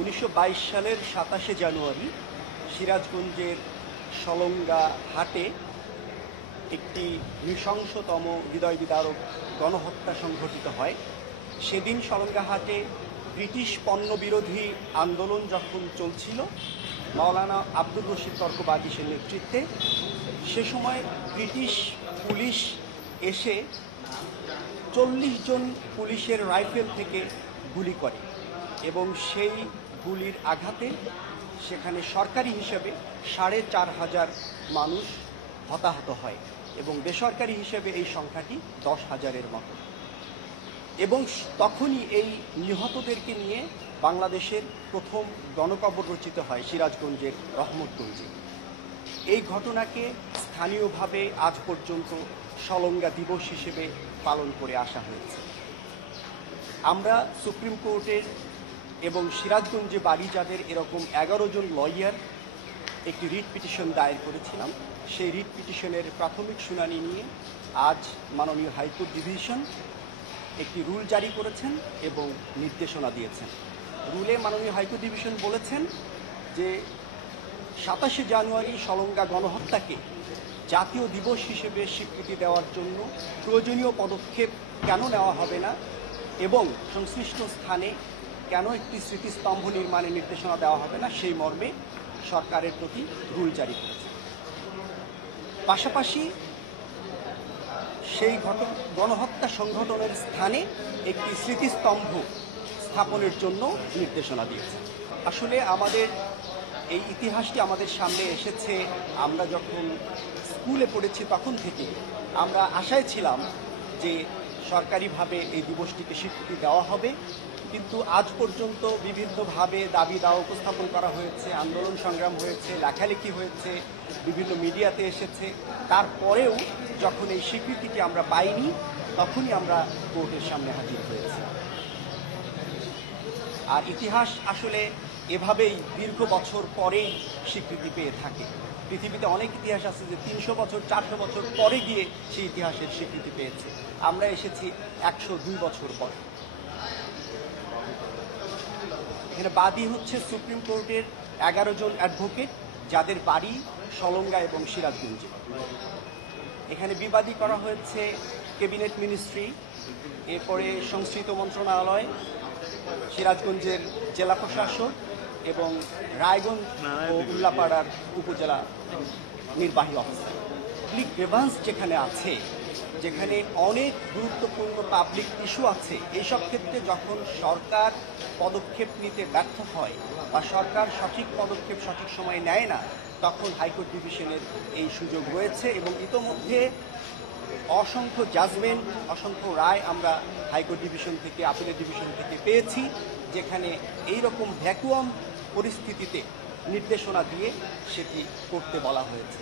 1922 সালের 27শে জানুয়ারি সিরাজগঞ্জের সলঙ্গা হাটে একটি নৃশংসতম হৃদয় বিদারক গণহত্যা সংঘটিত হয়। সেদিন সলঙ্গা হাটে ব্রিটিশ পণ্য বিরোধী আন্দোলন যখন চলছিল মাওলানা আব্দুর রশিদ তর্কবাগীশের নেতৃত্বে, সে সময় ব্রিটিশ পুলিশ এসে 40 জন পুলিশের রাইফেল থেকে গুলি করে এবং সেই গুলির আঘাতে সেখানে সরকারি হিসেবে 4,500 মানুষ হতাহত হয় এবং বেসরকারি হিসেবে এই সংখ্যাটি 10,000-এর মতো। এবং তখনই এই নিহতদেরকে নিয়ে বাংলাদেশের প্রথম গণকবর রচিত হয় সিরাজগঞ্জের রহমতগঞ্জে। এই ঘটনাকে স্থানীয়ভাবে আজ পর্যন্ত সলঙ্গা দিবস হিসেবে পালন করে আসা হয়েছে। আমরা সুপ্রিম কোর্টের এবং সিরাজগঞ্জে বাড়ি যাদের এরকম 11 জন লয়ার একটি রিট পিটিশন দায়ের করেছিলাম। সেই রিট পিটিশনের প্রাথমিক শুনানি নিয়ে আজ মাননীয় হাইকোর্ট ডিভিশন একটি রুল জারি করেছেন এবং নির্দেশনা দিয়েছেন। রুলে মাননীয় হাইকোর্ট ডিভিশন বলেছেন যে 27শে জানুয়ারি সলঙ্গা গণহত্যাকে জাতীয় দিবস হিসেবে স্বীকৃতি দেওয়ার জন্য প্রয়োজনীয় পদক্ষেপ কেন নেওয়া হবে না এবং সংশ্লিষ্ট স্থানে কেন একটি স্মৃতিস্তম্ভ নির্মাণের নির্দেশনা দেওয়া হবে না সেই মর্মে সরকারের প্রতি রুল জারি করেছে। পাশাপাশি সেই গণহত্যা সংগঠনের স্থানে একটি স্মৃতিস্তম্ভ স্থাপনের জন্য নির্দেশনা দিয়েছে। আসলে আমাদের এই ইতিহাসটি আমাদের সামনে এসেছে আমরা যখন স্কুলে পড়েছি তখন থেকে। আমরা আশায় ছিলাম যে সরকারিভাবে এই দিবসটিকে স্বীকৃতি দেওয়া হবে, কিন্তু আজ পর্যন্ত বিভিন্নভাবে দাবি দাওয়া উপস্থাপন করা হয়েছে, আন্দোলন সংগ্রাম হয়েছে, লেখালেখি হয়েছে, বিভিন্ন মিডিয়াতে এসেছে। তারপরেও যখন এই স্বীকৃতিটি আমরা পাইনি তখনই আমরা কোর্টের সামনে হাজির হয়েছি। আর ইতিহাস আসলে এভাবেই দীর্ঘ বছর পরেই স্বীকৃতি পেয়ে থাকে। পৃথিবীতে অনেক ইতিহাস আছে যে 300 বছর 400 বছর পরে গিয়ে সেই ইতিহাসের স্বীকৃতি পেয়েছে। আমরা এসেছি 102 বছর পরে। এখানে বাদী হচ্ছে সুপ্রিম কোর্টের 11 জন অ্যাডভোকেট যাদের বাড়ি সলঙ্গা এবং সিরাজগঞ্জে। এখানে বিবাদী করা হয়েছে ক্যাবিনেট মিনিস্ট্রি, এরপরে সংশ্লিষ্ট মন্ত্রণালয়, সিরাজগঞ্জের জেলা প্রশাসক এবং রায়গঞ্জ ও উল্লাপাড়ার উপজেলা নির্বাহী অফিসার। পাবলিক গ্রিভান্স যেখানে আছে, যেখানে অনেক গুরুত্বপূর্ণ পাবলিক ইস্যু আছে, এইসব ক্ষেত্রে যখন সরকার পদক্ষেপ নিতে ব্যর্থ হয় বা সরকার সঠিক পদক্ষেপ সঠিক সময়ে নেয় না, তখন হাইকোর্ট ডিভিশনের এই সুযোগ রয়েছে। এবং ইতোমধ্যে অসংখ্য জাজমেন্ট, অসংখ্য রায় আমরা হাইকোর্ট ডিভিশন থেকে, আপিলের ডিভিশন থেকে পেয়েছি, যেখানে এই রকম ভ্যাকুয়াম পরিস্থিতিতে নির্দেশনা দিয়ে সেটি করতে বলা হয়েছে।